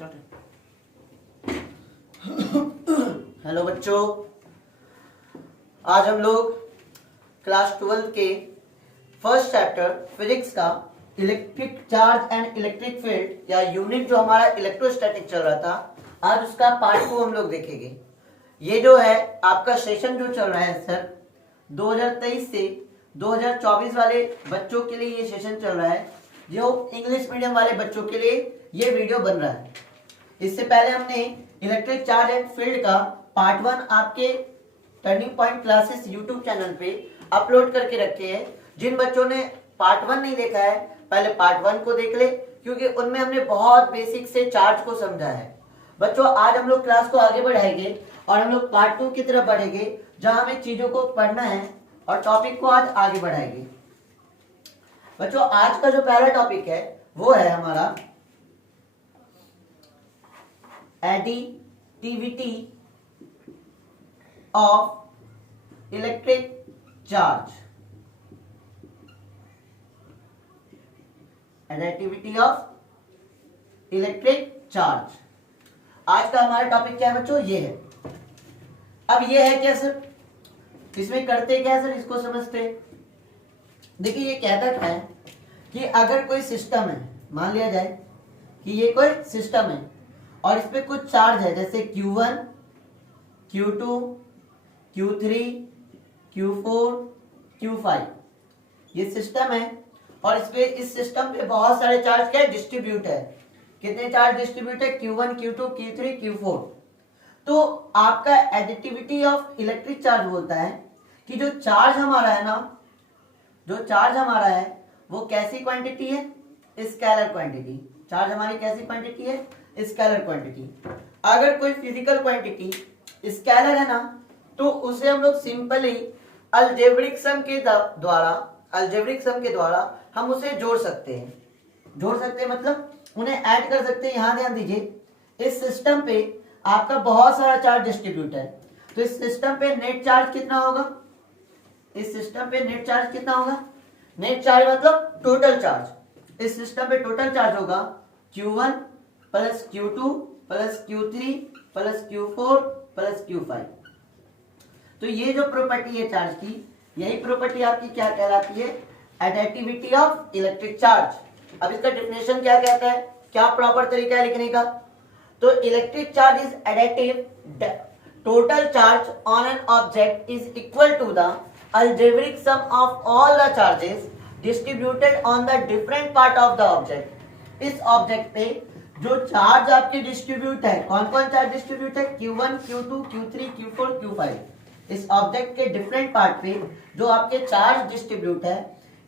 Hello बच्चों, आज हम लोग क्लास 12 के फर्स्ट चैप्टर फिजिक्स का electric charge and electric field या यूनिट जो हमारा इलेक्ट्रोस्टैटिक चल रहा था, आज उसका पार्ट 2 हम लोग देखेंगे। ये जो है आपका सेशन जो चल रहा है सर 2023 से 2024 वाले बच्चों के लिए ये सेशन चल रहा है, जो इंग्लिश मीडियम वाले बच्चों के लिए ये वीडियो बन रहा है। इससे पहले हमने इलेक्ट्रिक चार्ज एंड फील्ड का पार्ट 1 आपके turning point classes YouTube channel पे अपलोड करके रखे हैं। जिन बच्चों ने पार्ट 1 नहीं देखा है, पहले पार्ट 1 को देख ले, क्योंकि उनमें हमने बहुत बेसिक से चार्ज को समझा है। बच्चों, आज हम लोग क्लास को आगे बढ़ाएंगे और हम लोग पार्ट 2 की तरफ बढ़ेंगे, जहां हमें चीजों को पढ़ना है और टॉपिक को आज आगे बढ़ाएंगे। बच्चों, आज का जो पहला टॉपिक है वो है हमारा additivity of electric charge. Additivity of electric charge आज का हमारा टॉपिक क्या है बच्चों? ये है। अब ये है क्या सर, इसमें करते क्या है सर, इसको समझते। देखिए, ये कहता क्या है कि अगर कोई सिस्टम है, मान लिया जाए कि ये कोई सिस्टम है और इस पे कुछ चार्ज है, जैसे Q1, Q2, Q3, Q4, Q5, ये सिस्टम है और इस सिस्टम पे बहुत सारे चार्ज क्या डिस्ट्रीब्यूट है। कितने चार्ज डिस्ट्रीब्यूट है? Q1, Q2, Q3, Q4। तो आपका एडिटिविटी ऑफ इलेक्ट्रिक चार्ज बोलता है कि जो चार्ज हमारा है ना, जो चार्ज हमारा है वो कैसी क्वांटिटी है? Scalar quantity. चार्ज हमारी कैसी क्वांटिटी है? Scalar quantity. अगर कोई फिजिकल क्वांटिटी स्केलर है ना, तो उसे हम लोग सिंपली अलजेब्रिक सम के द्वारा हम उसे जोड़ सकते हैं। जोड़ सकते हैं मतलब उन्हें ऐड कर सकते हैं। यहां ध्यान दीजिए, इस सिस्टम पे आपका बहुत सारा चार्ज डिस्ट्रीब्यूट है, तो इस सिस्टम पे नेट चार्ज कितना होगा? इस सिस्टम पे नेट चार्ज कितना होगा? नेट चार्ज मतलब टोटल चार्ज। इस सिस्टम पे टोटल चार्ज होगा Q1 plus Q2 plus Q3 plus Q4 plus Q5। तो ये जो प्रॉपर्टी है चार्ज की, यही प्रॉपर्टी आपकी क्या कहलाती है? Additivity of electric charge. अब इसका डेफिनेशन क्या कहता है, क्या प्रॉपर तरीका है लिखने का? तो electric charge is additive total charge on an object is equal to the algebraic sum of all the charges distributed on the different part of the object। इस ऑब्जेक्ट पे जो चार्ज आपके डिस्ट्रीब्यूट है, कौन कौन चार्ज डिस्ट्रीब्यूट है? Q1, Q2, Q3, Q4, Q5। इस object के डिफरेंट पार्ट पे जो आपके चार्ज डिस्ट्रीब्यूट है,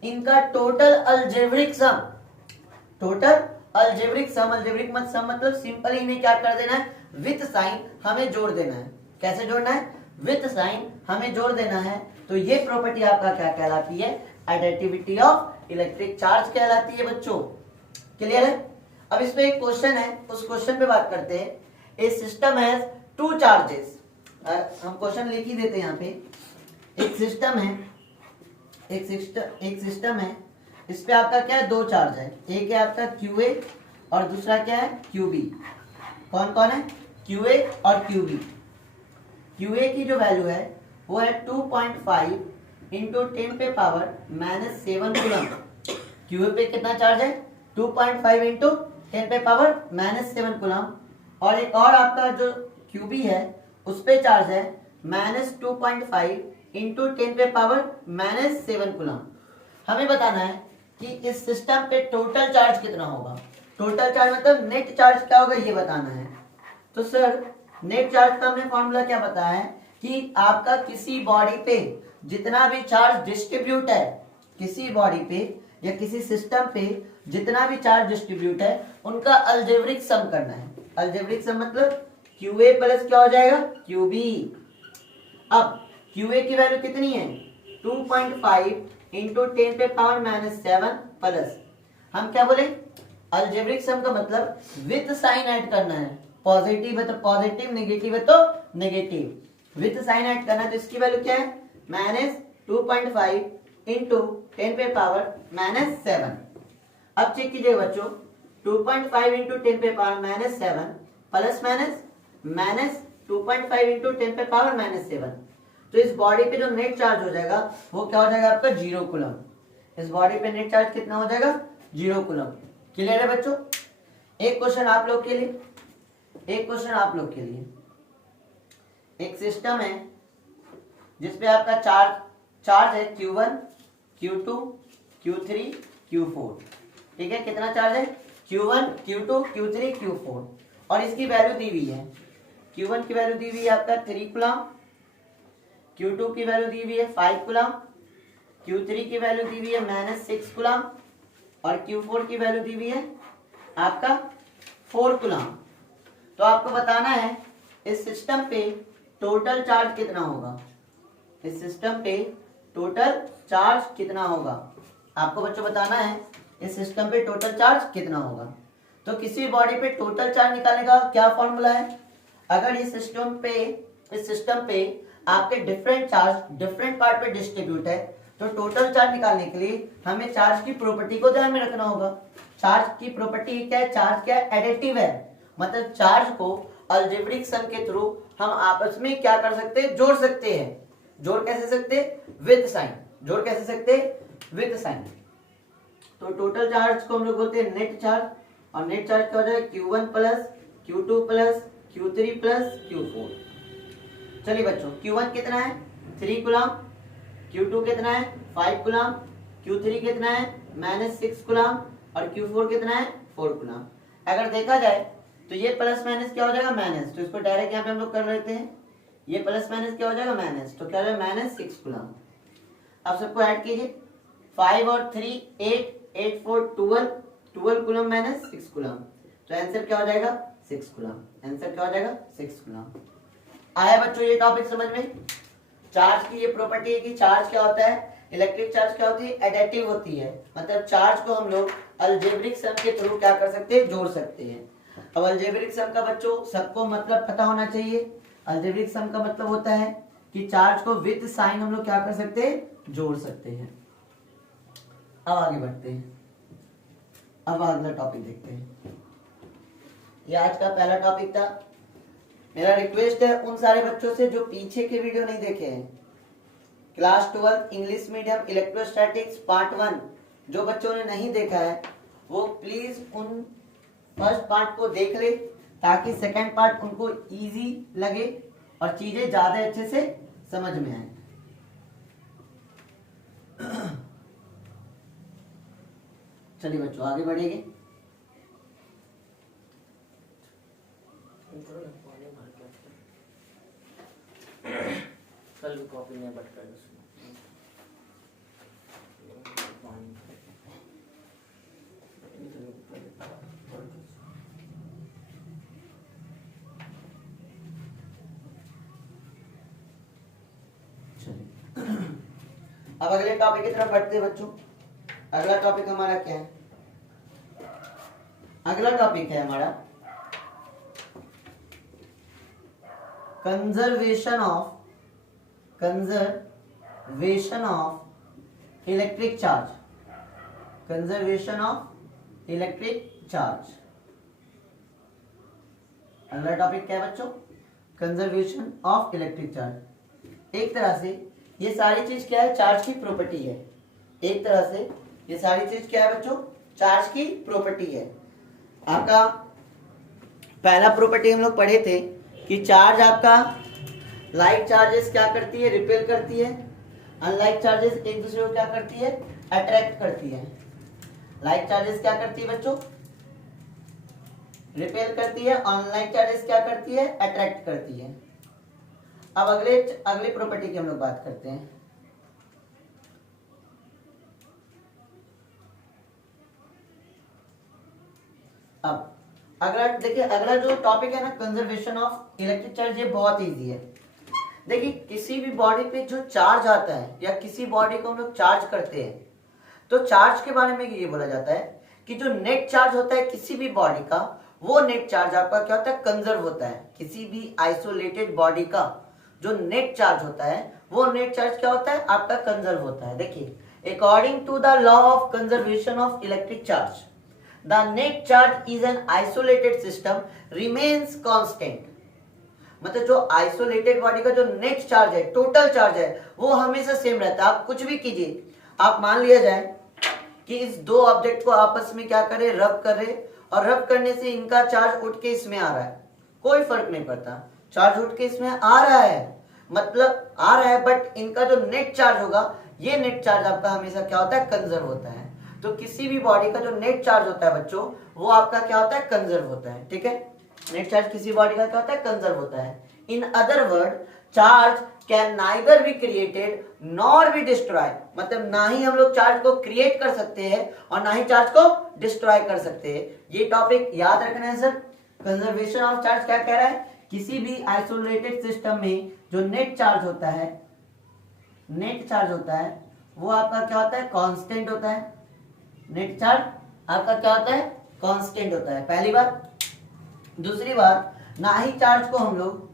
इनका टोटल अलजेब्रिक सम, टोटल अलजेब्रिक सम, अलजेब्रिक मत सम मतलब सिंपल इन्हें क्या कर देना है? विथ साइन हमें जोड़ देना है। कैसे जोड़ना है? विथ साइन हमें जोड़ देना है। तो ये प्रॉपर्टी आपका क्या कहलाती है? एडिटिविटी ऑफ इलेक्ट्रिक चार्ज कहलाती है बच्चों। क्लियर है? अब इसमें एक क्वेश्चन है, उस क्वेश्चन पे बात करते हैं। ए सिस्टम हैज टू चार्जेस। हम क्वेश्चन लिख ही देते हैं यहाँ पे। एक सिस्टम है, एक सिस्टम है, इस पे आपका क्या है? दो चार्ज है। एक है आपका QA और दूसरा क्या है? QB। कौन कौन है? QA और QB। QA की जो वैल्यू है वो है 2.5 इंटू 10 पे पावर -7 कूलम। QA पे कितना चार्ज है? 2.5 इंटू 10 पे पावर -7 कूलम। और एक और आपका जो QB है उस पे चार्ज है -2.5 इंटू 10 पे पावर -7 कूलम। हमें बताना है कि इस सिस्टम पे टोटल चार्ज कितना होगा। टोटल चार्ज मतलब नेट चार्ज क्या होगा, ये बताना है। तो सर, नेट चार्ज का हमने फॉर्मूला क्या बताया है कि आपका किसी बॉडी पे जितना भी चार्ज डिस्ट्रीब्यूट है, किसी बॉडी पे या किसी सिस्टम पे जितना भी चार्ज डिस्ट्रीब्यूट है, उनका अलजेब्रिक सम करना है। अलजेब्रिक सम मतलब QA प्लस क्या हो जाएगा? QB। अब QA की वैल्यू कितनी है? 2.5 इंटू 10 पे पावर -7 प्लस, हम क्या बोले? अलजेब्रिक सम का मतलब विथ साइन ऐड करना है। पॉजिटिव है तो पॉजिटिव, नेगेटिव है तो नेगेटिव, विथ साइन ऐड करना। तो इसकी वैल्यू क्या है? -2.5 इंटू 10 पे पावर -7। अब चेक कीजिए बच्चों, 2.5 इंटू 10 पे power minus 7 plus minus minus 2.5 into 10 पे पावर माइनस 7। तो इस बॉडी पे जो नेट चार्ज हो जाएगा वो क्या हो जाएगा आपका 0 कूलम। इस बॉडी पे नेट चार्ज कितना हो जाएगा 0 कूलम। क्लियर है बच्चों। एक क्वेश्चन आप लोग के लिए, एक क्वेश्चन आप लोग के लिए, एक सिस्टम है जिसपे आपका चार्ज है Q1 Q2 Q3 Q4। ठीक है, कितना चार्ज है Q1 Q2 Q3 Q4 और इसकी वैल्यू दी हुई है। Q1 की वैल्यू दी हुई है आपका 3 कूलम, Q2 की वैल्यू दी हुई है 5 कूलम, Q3 की वैल्यू दी हुई है -6 कूलम और Q4 की वैल्यू दी हुई है आपका 4 कूलम। तो आपको बताना है इस सिस्टम पे टोटल चार्ज कितना होगा। इस सिस्टम पे टोटल चार्ज कितना होगा आपको बच्चों बताना है। इस सिस्टम पे टोटल चार्ज कितना होगा। तो किसी बॉडी पे टोटल चार्ज निकालने का क्या फॉर्मूला है। अगर इस सिस्टम पे आपके डिफरेंट चार्ज डिफरेंट पार्ट पे डिस्ट्रीब्यूट है तो टोटल चार्ज निकालने के लिए हमें चार्ज की प्रॉपर्टी को ध्यान में रखना होगा। चार्ज की प्रॉपर्टी क्या है, चार्ज क्या है, एडिटिव है। मतलब चार्ज को अलजेब्रिक सम के थ्रू हम आपस में क्या कर सकते हैं, जोड़ सकते हैं। जोड़ कैसे सकते, विद साइन। जोड़ कैसे सकते, विद साइन। तो टोटल चार्ज को हम लोग बोलते हैं नेट चार्ज और नेट चार्ज क्या हो जाएगा Q1 plus Q2 plus Q3 plus Q4। चलिए बच्चों Q1 कितना है 3 कूलम, Q2 कितना है 5 कूलम, Q3 कितना है -6 कूलम और Q4 कितना है 4 कूलम। अगर देखा जाए तो ये प्लस माइनस क्या हो जाएगा माइनस, तो इसको डायरेक्ट यहाँ पे हम लोग कर लेते हैं। ये प्लस माइनस क्या हो जाएगा माइनस, तो क्या हो जाएगा -6 कूलम। अब सबको ऐड कीजिए 5 और 3 8 8 4 12 कूलम माइनस 6 कूलम। तो आंसर क्या हो जाएगा 6 कूलम। आंसर क्या हो जाएगा 6 कूलम। आया बच्चों ये टॉपिक समझ में। चार्ज की ये प्रॉपर्टी है कि चार्ज क्या होता है, इलेक्ट्रिक चार्ज क्या होती है, एडिटिव होती है। मतलब चार्ज को हम लोग अलजेब्रिक सम के थ्रू क्या कर सकते हैं, जोड़ सकते हैं। अब अलजेब्रिक सम का बच्चों सबको मतलब पता होना चाहिए। अलजेब्रिक सम का मतलब होता है कि चार्ज को विद साइन हम लोग क्या कर सकते हैं, जोड़ सकते हैं। अब आगे बढ़ते हैं। अब अगला टॉपिक देखते हैं। ये आज का पहला टॉपिक था। मेरा रिक्वेस्ट है उन सारे बच्चों से जो पीछे के वीडियो नहीं देखे हैं, class 12 English medium electrostatics part 1 जो बच्चों ने नहीं देखा है वो प्लीज उन फर्स्ट पार्ट को देख ले ताकि सेकंड पार्ट उनको इजी लगे और चीजें ज्यादा अच्छे से समझ में आए। चलिए बच्चों आगे बढ़ेंगे। कल भी कॉपी नहीं बट कर उसमें अब अगले टॉपिक की तरफ बढ़ते हैं बच्चों। अगला टॉपिक हमारा क्या है, अगला टॉपिक है हमारा conservation of electric charge. Conservation of electric charge अगला टॉपिक क्या है बच्चों, कंजर्वेशन ऑफ इलेक्ट्रिक चार्ज। एक तरह से ये सारी चीज क्या है, चार्ज की प्रॉपर्टी है। एक तरह से ये सारी चीज क्या है बच्चों, चार्ज की प्रॉपर्टी है। आपका पहला प्रॉपर्टी हम लोग पढ़े थे कि चार्ज आपका लाइक चार्जेस क्या करती है, रिपेल करती है। अनलाइक चार्जेस एक दूसरे को क्या करती है, अट्रैक्ट करती है। लाइक चार्जेस क्या करती है बच्चों, रिपेल करती है। अनलाइक चार्जेस क्या करती है, अट्रैक्ट करती है। अब अगले प्रॉपर्टी की हम लोग बात करते हैं। अब अगला देखिए, अगला जो टॉपिक है ना कंजर्वेशन ऑफ इलेक्ट्रिक चार्ज, ये बहुत इजी है। देखिए किसी भी बॉडी पे जो चार्ज आता है या किसी बॉडी को हम लोग चार्ज करते हैं तो चार्ज के बारे में ये बोला जाता है कि जो नेट चार्ज होता है किसी भी बॉडी का, वो नेट चार्ज आपका क्या होता है, कंजर्व होता है। किसी भी आइसोलेटेड बॉडी का जो नेट चार्ज होता है वो नेट चार्ज क्या होता है, आपका कंजर्व होता है। देखिए according to the law of conservation of electric charge, the net charge is an isolated system remains constant. मतलब जो आइसोलेटेड बॉडी का जो नेट चार्ज है, टोटल चार्ज है, वो हमेशा सेम रहता है। आप कुछ भी कीजिए, आप मान लिया जाए कि इस दो ऑब्जेक्ट को आपस में क्या करे, रब करे, और रब करने से इनका चार्ज उठ के इसमें आ रहा है, कोई फर्क नहीं पड़ता, चार्ज उठ के इसमें आ रहा है, मतलब आ रहा है, बट इनका जो नेट चार्ज होगा, ये नेट चार्ज आपका हमेशा क्या होता है, कंजर्व होता है। तो किसी भी बॉडी का जो नेट चार्ज होता है बच्चों, वो आपका क्या होता है, कंजर्व होता है। ठीक है, नेट चार्ज किसी बॉडी का क्या होता है, कंजर्व होता है। In other word, charge can neither be created nor be destroy. मतलब ना ही हम लोग चार्ज को क्रिएट कर सकते हैं और ना ही चार्ज को डिस्ट्रॉय कर सकते हैं। ये टॉपिक याद रखना है सर। कंजर्वेशन ऑफ चार्ज क्या कह रहा है, किसी भी आइसोलेटेड सिस्टम में जो नेट चार्ज होता है, नेट चार्ज होता है, वो आपका क्या होता है, कांस्टेंट होता है। नेट चार्ज आपका क्या होता है, कांस्टेंट होता है, पहली बात। दूसरी बात, ना ही चार्ज को हम लोग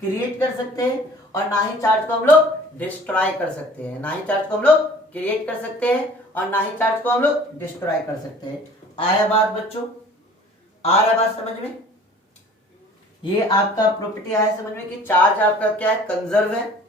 क्रिएट कर सकते हैं और ना ही चार्ज को हम लोग डिस्ट्रॉय कर सकते हैं। ना ही चार्ज को हम लोग क्रिएट कर सकते हैं और ना ही चार्ज को हम लोग डिस्ट्रॉय कर सकते हैं। आया बात बच्चों, आ रहा है बात समझ में? ये आपका प्रॉपर्टी आया समझ में कि चार्ज आपका क्या है, कंजर्व है।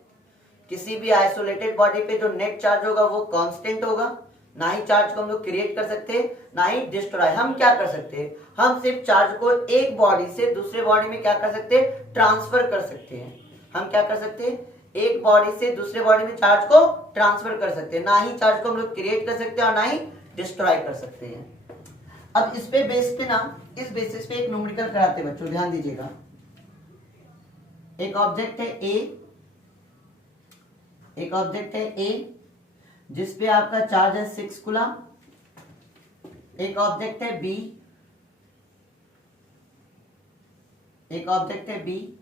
किसी भी आइसोलेटेड बॉडी पे जो नेट चार्ज होगा वो कांस्टेंट होगा। ना ही चार्ज को हम लोग क्रिएट कर सकते हैं, ना ही डिस्ट्रॉय। हम क्या कर सकते हैं, हम सिर्फ चार्ज को एक बॉडी से दूसरे बॉडी में क्या कर सकते हैं, ट्रांसफर कर सकते हैं। हम क्या कर सकते हैं, एक बॉडी से दूसरे बॉडी में चार्ज को ट्रांसफर कर सकते हैं। ना ही चार्ज को हम लोग क्रिएट कर सकते हैं और ना ही डिस्ट्रॉय कर सकते हैं। अब इस पे बेस पे ना, इस बेसिस पे एक न्यूमेरिकल कराते हैं बच्चों, ध्यान दीजिएगा। एक ऑब्जेक्ट है ए, जिसपे आपका चार्ज है 6 कूलम। एक ऑब्जेक्ट है बी,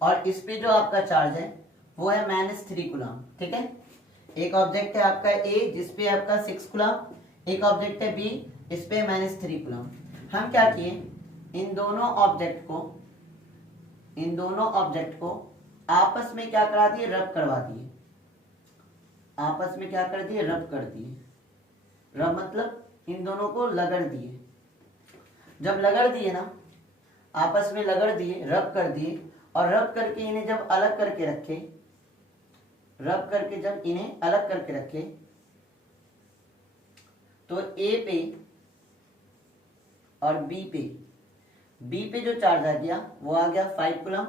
और इस पे जो आपका चार्ज है वो है -3 कूलम। ठीक है, एक ऑब्जेक्ट है आपका ए जिसपे आपका 6 कूलम, एक ऑब्जेक्ट है बी इस पे -3 कूलम। हम क्या किए, इन दोनों ऑब्जेक्ट को आपस में क्या करा दिए, रब करवा दिए। आपस में क्या कर दिए, रब कर दिए। रब मतलब इन दोनों को लगड़ दिए। जब लगड़ दिए ना, आपस में लगड़ दिए, रब कर दिए, और रब करके इन्हें जब अलग करके रखे, तो ए पे और बी पे जो चार्ज आ गया वो आ गया 5 कूलम।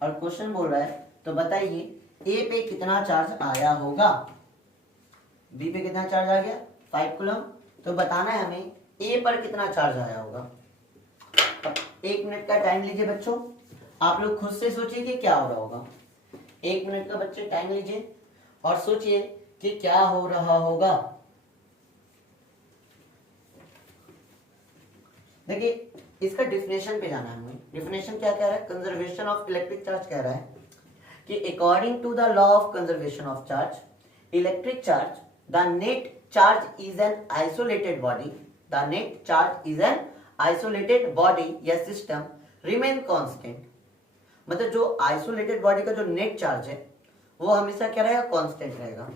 और क्वेश्चन बोल रहा है, तो बताइए ए पे कितना चार्ज आया होगा। बी पे कितना चार्ज आ गया, 5 कूलम। तो बताना है हमें ए पर कितना चार्ज आया होगा। अब 1 मिनट का टाइम लीजिए बच्चों, आप लोग खुद से सोचिए कि क्या हो रहा होगा। 1 मिनट का बच्चे टाइम लीजिए और सोचिए कि क्या हो रहा होगा। देखिए, इसका डिफिनेशन पे जाना है हमें। डिफिनेशन क्या कह रहा है, कंजर्वेशन ऑफ इलेक्ट्रिक चार्ज कह रहा है कि according to the law of conservation of charge, electric charge, the net charge is an isolated body, the net charge is an isolated body या सिस्टम रिमेन कांस्टेंट। मतलब जो isolated body का जो net charge है वो हमेशा क्या रहेगा, कांस्टेंट रहेगा।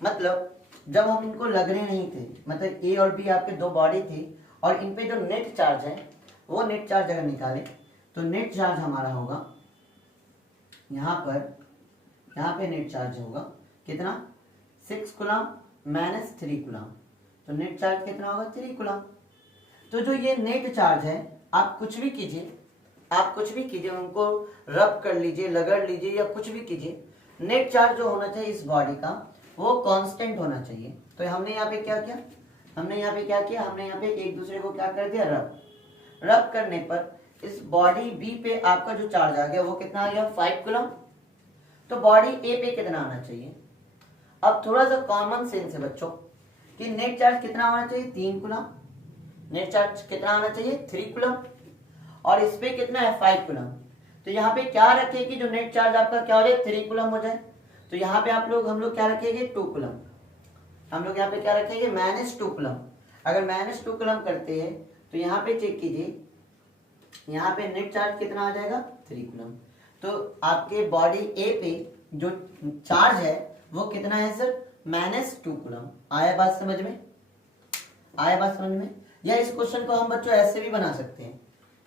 मतलब जब हम इनको लगने नहीं थे, मतलब ए और बी आपके दो बॉडी थी और इन पे जो नेट चार्ज है वो नेट चार्ज अगर निकाले तो नेट चार्ज हमारा होगा यहाँ पे नेट चार्ज होगा कितना, 6 कूलम -3 कूलम। तो नेट चार्ज कितना होगा, 3 कूलम। तो जो ये नेट चार्ज है, आप कुछ भी कीजिए, उनको रब कर लीजिए, लगड़ लीजिए या कुछ भी कीजिए, नेट चार्ज जो होना चाहिए इस बॉडी का वो कांस्टेंट होना चाहिए। तो हमने यहाँ पे क्या किया, हमने यहाँ पे एक दूसरे को क्या कर दिया, रब करने पर इस बॉडी बी पे आपका जो चार्ज आ गया वो कितना आ गया, 5 कूलम। तो बॉडी ए पे कितना आना चाहिए। अब थोड़ा सा कॉमन सेंस है बच्चों कि नेट चार्ज कितना होना चाहिए, 3 कूलम। नेट चार्ज कितना आना चाहिए, 3 कूलम, और इस पे कितना है, 5 कूलम। तो यहाँ पे क्या रखे कि जो नेट चार्ज आपका क्या हो जाए, 3 कूलम हो जाए। तो यहाँ पे हम लोग क्या रखेंगे, 2 कूलम। हम लोग यहाँ पे क्या रखेंगे, -2 कूलम। अगर -2 कूलम करते हैं तो यहाँ पे चेक कीजिए, यहाँ पे नेट चार्ज कितना आ जाएगा, 3 कूलम। तो आपके बॉडी ए पे जो चार्ज है वो कितना है सर, -2 कूलम। आया बात समझ में? आया बात समझ में? या इस क्वेश्चन को हम बच्चों ऐसे भी बना सकते हैं।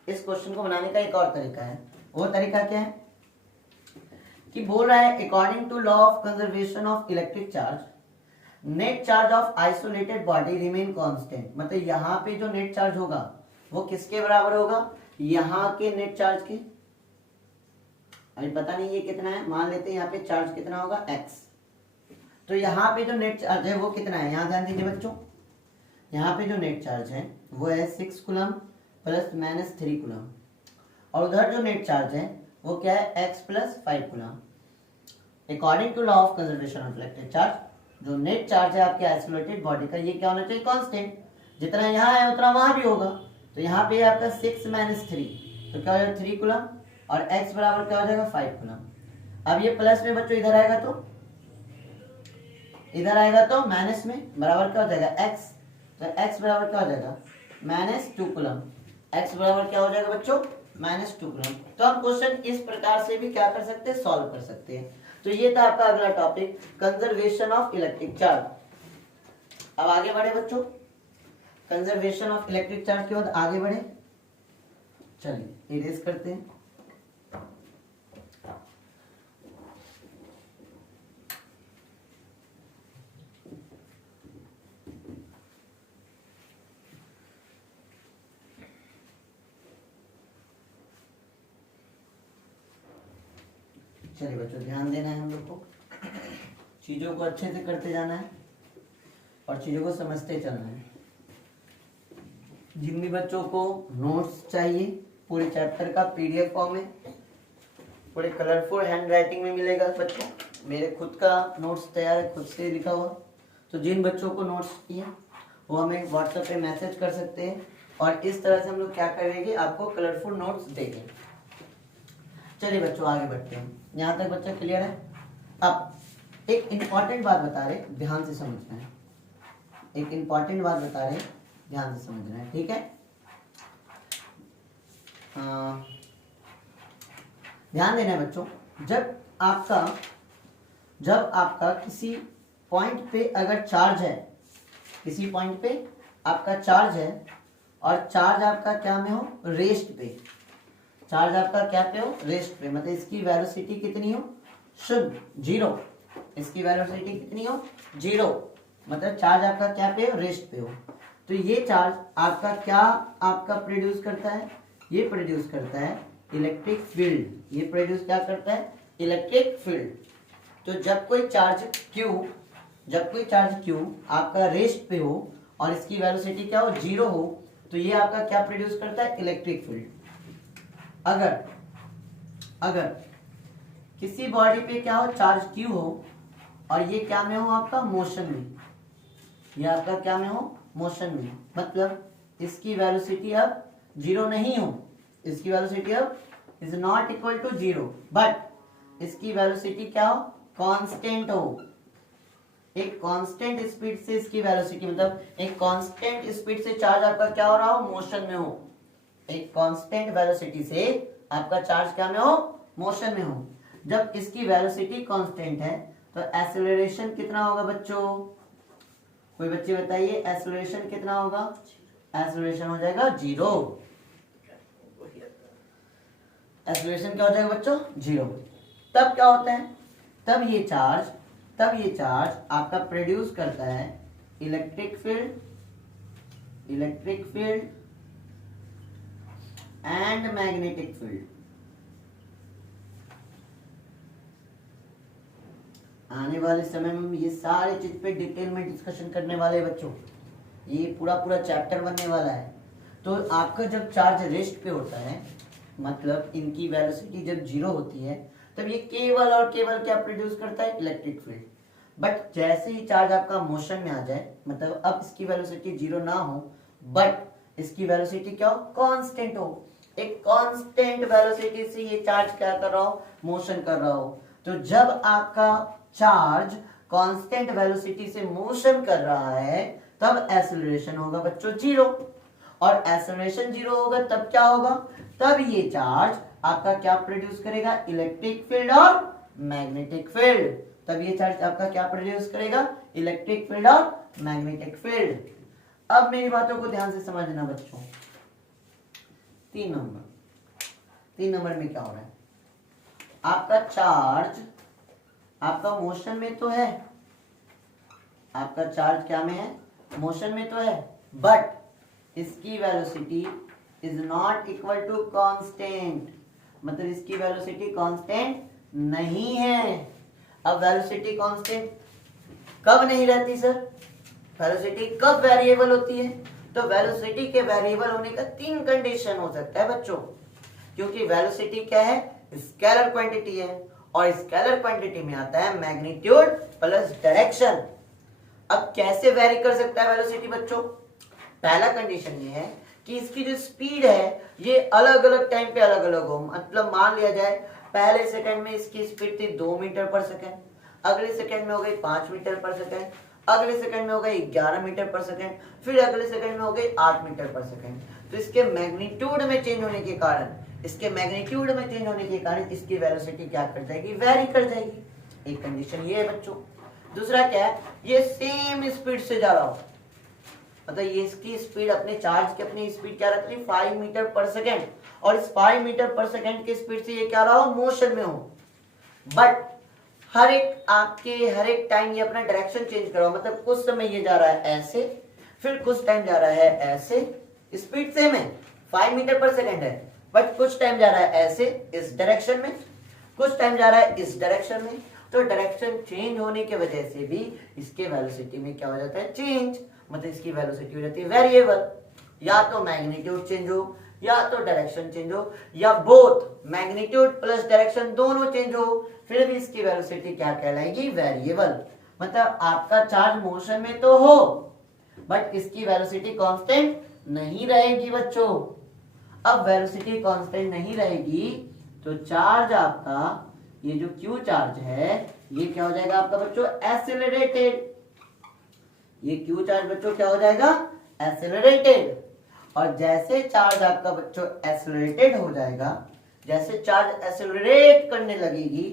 इस क्वेश्चन को बनाने का एक और तरीका है। वो तरीका क्या है कि बोल रहा है according to law of conservation of electric charge net charge of isolated body remain constant. मतलब यहाँ पे जो नेट चार्ज होगा वो किसके बराबर होगा? यहाँ के नेट चार्ज के। अभी पता नहीं ये कितना है, मान लेते हैं यहाँ पे चार्ज कितना होगा x। तो यहाँ पे जो नेट चार्ज है वो कितना है? यहाँ ध्यान दीजिए बच्चों, यहाँ पे जो नेट चार्ज है वो है 6 कूलम प्लस माइनस 3 कूलम, और उधर जो नेट चार्ज है वो क्या है? x plus 5 coulomb. According to law of conservation of electric charge जो नेट चार्ज है आपके आइसोलेटेड बॉडी का ये क्या होना चाहिए? कांस्टेंट। जितना यहाँ है उतना वहां भी होगा। तो यहाँ पे आपका 6 माइनस 3 तो क्या हो जाएगा? 3 कूलम, और x बराबर क्या हो जाएगा? 5 कूलम। अब ये प्लस में बच्चों इधर आएगा तो माइनस में बराबर क्या हो जाएगा? x। तो x बराबर क्या हो जाएगा? Minus 2 coulomb. x बराबर क्या हो जाएगा बच्चों? Minus 2 coulomb. तो हम क्वेश्चन इस प्रकार से भी क्या कर सकते हैं? सॉल्व कर सकते हैं। तो ये था आपका अगला topic, conservation of electric charge. अब आगे बढ़े बच्चों, कंजर्वेशन ऑफ इलेक्ट्रिक चार्ज के बाद आगे बढ़े। चलिए इरेज करते हैं। चलिए बच्चों ध्यान देना है हम लोग को, चीजों को अच्छे से करते जाना है और चीजों को समझते चलना है। जिन भी बच्चों को नोट्स चाहिए पूरे चैप्टर का पीडीएफ फॉर्म में, पूरे कलरफुल हैंड राइटिंग में मिलेगा बच्चों। मेरे खुद का नोट्स तैयार है, खुद से लिखा हुआ। तो जिन बच्चों को नोट्स चाहिए वो हमें व्हाट्सएप पे मैसेज कर सकते हैं, और इस तरह से हम लोग क्या करेंगे? आपको कलरफुल नोट्स देंगे। चलिए बच्चों आगे बढ़ते हैं। यहाँ तक बच्चा क्लियर है? अब एक इंपॉर्टेंट बात बता रहे, ध्यान से समझना है। एक इंपॉर्टेंट बात बता रहे, ध्यान से समझना है, ठीक है? ध्यान देना है बच्चों, जब आपका किसी पॉइंट पे अगर चार्ज है, किसी पॉइंट पे आपका चार्ज है और चार्ज आपका क्या में हो? रेस्ट पे। चार्ज आपका क्या पे हो? रेस्ट पे। मतलब इसकी वेलोसिटी कितनी हो? शून्य, जीरो। इसकी वेलोसिटी कितनी हो? जीरो। मतलब चार्ज आपका क्या पे हो? रेस्ट पे हो। तो ये चार्ज आपका क्या आपका प्रोड्यूस करता है? ये प्रोड्यूस करता है इलेक्ट्रिक फील्ड। ये प्रोड्यूस क्या करता है? Electric field. तो जब कोई चार्ज Q आपका रेस्ट पे हो और इसकी वेलोसिटी क्या हो? जीरो हो, तो ये आपका क्या प्रोड्यूस करता है? Electric field. अगर किसी बॉडी पे क्या हो? चार्ज Q हो और ये क्या में हो? आपका मोशन में। ये आपका क्या में हो? मोशन में। मतलब इसकी वेलोसिटी अब जीरो नहीं हो, इसकी वेलोसिटी अब is not equal to zero, but इसकी वेलोसिटी क्या हो? कांस्टेंट हो। एक कांस्टेंट स्पीड से इसकी वेलोसिटी, मतलब एक कांस्टेंट स्पीड से चार्ज आपका क्या हो रहा हो? मोशन में हो। एक कांस्टेंट वेलोसिटी से आपका चार्ज क्या में हो? मोशन में हो। जब इसकी वेलोसिटी कांस्टेंट है तो एक्सेलरेशन कितना होगा बच्चों? कोई बच्चे बताइए, एक्सेलरेशन कितना होगा? एक्सेलरेशन हो जाएगा जीरो। एक्सेलरेशन क्या हो जाएगा बच्चों? जीरो। तब क्या होता है? तब ये चार्ज आपका प्रोड्यूस करता है electric field and magnetic field. आने वाले समय में ये सारे चीज पे डिटेल में डिस्कशन करने वाले बच्चों, ये पूरा चैप्टर बनने वाला है। तो आपका जब चार्ज रेस्ट पे होता है, मतलब इनकी वेलोसिटी जब जीरो होती है, तब ये केवल और केवल क्या प्रोड्यूस करता है? Electric field. बट जैसे ही चार्ज आपका मोशन में आ जाए, मतलब अब इसकी वेलोसिटी जीरो ना हो, बट इसकी वेलोसिटी क्या हो? कांस्टेंट हो। एक कांस्टेंट वेलोसिटी से ये चार्ज क्या कर रहा हो? मोशन कर रहा हो। तो जब आपका चार्ज कांस्टेंट वेलोसिटी से मोशन कर रहा है, तब एक्सेलरेशन होगा बच्चों जीरो। और एक्सेलरेशन जीरो होगा तब क्या होगा? तब ये चार्ज आपका क्या प्रोड्यूस करेगा? इलेक्ट्रिक फील्ड और मैग्नेटिक फील्ड। तब ये चार्ज आपका क्या प्रोड्यूस करेगा? इलेक्ट्रिक फील्ड और मैग्नेटिक फील्ड। अब मेरी बातों को ध्यान से समझना बच्चों। 3 नंबर में क्या हो रहा है, आपका चार्ज आपका मोशन में तो है, आपका चार्ज क्या में है, मोशन में तो है, बट इसकी velocity is not equal to constant, मतलब इसकी वेलोसिटी कांस्टेंट नहीं है। अब वेलोसिटी कांस्टेंट कब नहीं रहती सर, वेलोसिटी कब वेरिएबल होती है, तो वेलोसिटी के वेरिएबल होने का 3 कंडीशन हो सकता है बच्चों, क्योंकि वेलोसिटी क्या है, स्केलर क्वांटिटी है, और स्केलर क्वांटिटी में आता है मैग्नीट्यूड प्लस डायरेक्शन। अब कैसे वेरी कर सकता है वेलोसिटी बच्चों, पहला कंडीशन ये है कि इसकी जो स्पीड है ये अलग अलग टाइम पे अलग अलग हो, मतलब मान लिया जाए पहले सेकंड में इसकी स्पीड थी 2 मीटर पर सेकंड, अगले सेकंड में हो गई 5 मीटर पर सेकंड, अगले सेकंड में हो गई 11 मीटर पर सेकंड, फिर अगले सेकंड में हो गई 8 मीटर पर सेकंड। तो इसके मैग्नीट्यूड में चेंज होने के कारण, इसके मैग्नीट्यूड में चेंज होने के कारण इसकी वेलोसिटी क्या कर जाएगी, वेरी कर जाएगी। एक कंडीशन ये है बच्चों। दूसरा क्या है, ये सेम स्पीड से जा रहा हो, मतलब ये इसकी स्पीड अपने चार्ज की अपनी स्पीड क्या रख ली 5 मीटर पर सेकंड, और इस 5 मीटर पर सेकंड की स्पीड से ये क्या रहा हो, मोशन में हो, बट हर एक टाइम ये अपना डायरेक्शन चेंज कर रहा हो, मतलब कुछ समय ये जा रहा है ऐसे, फिर कुछ टाइम जा रहा है ऐसे, स्पीड सेम है 5 मीटर पर सेकंड है, बट कुछ टाइम जा रहा है ऐसे इस डायरेक्शन में, कुछ टाइम जा रहा है इस डायरेक्शन में। तो डायरेक्शन चेंज होने की वजह से भी इसके वेलोसिटी में क्या हो जाता है, चेंज, मतलब इसकी वेलोसिटी हो जाती है वेरिएबल। या तो मैग्नीट्यूड चेंज हो, या तो डायरेक्शन चेंज हो, या बोथ मैग्नीट्यूड प्लस डायरेक्शन दोनों चेंज हो, फिर भी इसकी वेलोसिटी क्या कहलाएगी, वेरिएबल। मतलब आपका चार्ज मोशन में तो हो, बट इसकी वेलोसिटी कांस्टेंट नहीं रहेगी बच्चों। अब वेलोसिटी कांस्टेंट नहीं रहेगी तो चार्ज आपका, ये जो क्यू चार्ज है ये क्या हो जाएगा आपका बच्चों, एक्सेलरेटेड। ये क्यू चार्ज बच्चों क्या हो जाएगा, एक्सेलरेटेड। और जैसे चार्ज आपका बच्चों एक्सेलरेटेड हो जाएगा, जैसे चार्ज एक्सेलरेट करने लगेगी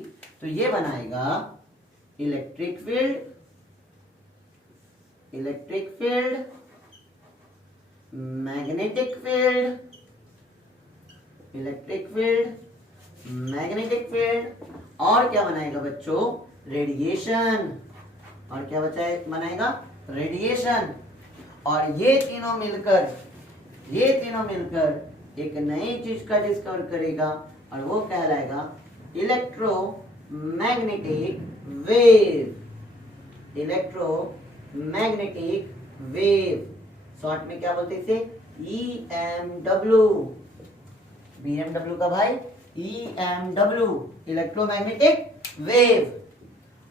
तो ये बनाएगा electric field, magnetic field, magnetic field, और क्या बनाएगा बच्चों, रेडिएशन। और क्या बनाएगा, रेडिएशन। और ये तीनों मिलकर एक नई चीज का डिस्कवर करेगा, और वो कहलाएगा इलेक्ट्रोमैग्नेटिक वेव। शॉर्ट में क्या बोलते हैं इसे, EMW। BMW का भाई EMW, इलेक्ट्रोमैग्नेटिक वेव।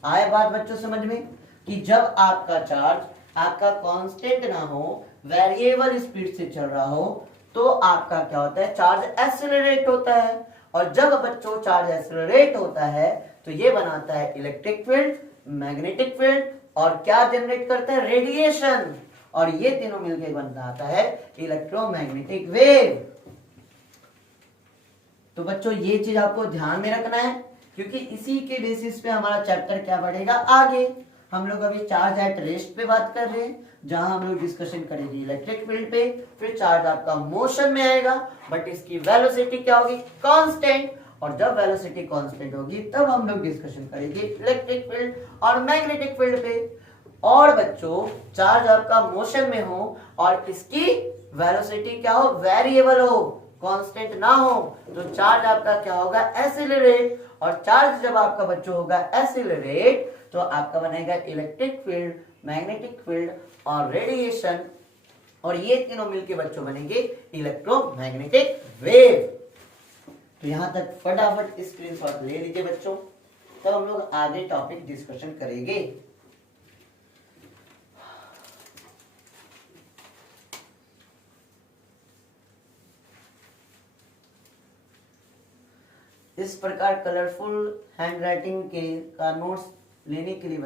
आए बात बच्चों समझ में, कि जब आपका चार्ज आपका कांस्टेंट ना हो, वेरिएबल स्पीड से चल रहा हो, तो आपका क्या होता है, चार्ज एक्सेलरेट होता है। और जब बच्चों चार्ज एक्सेलरेट होता है तो ये बनाता है इलेक्ट्रिक फील्ड, मैग्नेटिक फील्ड, और क्या जनरेट करता है, रेडिएशन। और ये तीनों मिलकर बनाता है इलेक्ट्रोमैग्नेटिक वेव। तो बच्चों ये चीज आपको ध्यान में रखना है, क्योंकि इसी के बेसिस पे हमारा चैप्टर क्या बढ़ेगा आगे। हम लोग अभी चार्ज एट रेस्ट पे बात कर रहे हैं, जहां हम लोग डिस्कशन करेंगे इलेक्ट्रिक फील्ड पे। फिर चार्ज आपका मोशन में आएगा, बट इसकी वेलोसिटी क्या होगी, कांस्टेंट। और जब वेलोसिटी कांस्टेंट होगी तब हम लोग डिस्कशन करेंगे इलेक्ट्रिक फील्ड और मैग्नेटिक फील्ड पे। और बच्चों चार्ज आपका मोशन में हो और इसकी वेलोसिटी क्या हो, वेरिएबल हो, कांस्टेंट ना हो, तो चार्ज आपका क्या होगा, एक्सेलरेट। और चार्ज जब आपका बच्चों होगा एक्सेलरेट तो आपका बनेगा इलेक्ट्रिक फील्ड, मैग्नेटिक फील्ड और रेडिएशन। और ये तीनों मिलके बच्चों बनेंगे इलेक्ट्रोमैग्नेटिक वेव। तो यहां तक फटाफट स्क्रीनशॉट ले लीजिए बच्चों, तब हम लोग आगे टॉपिक डिस्कशन करेंगे। इस प्रकार कलरफुल हैंडराइटिंग के का नोट्स लेने के लिए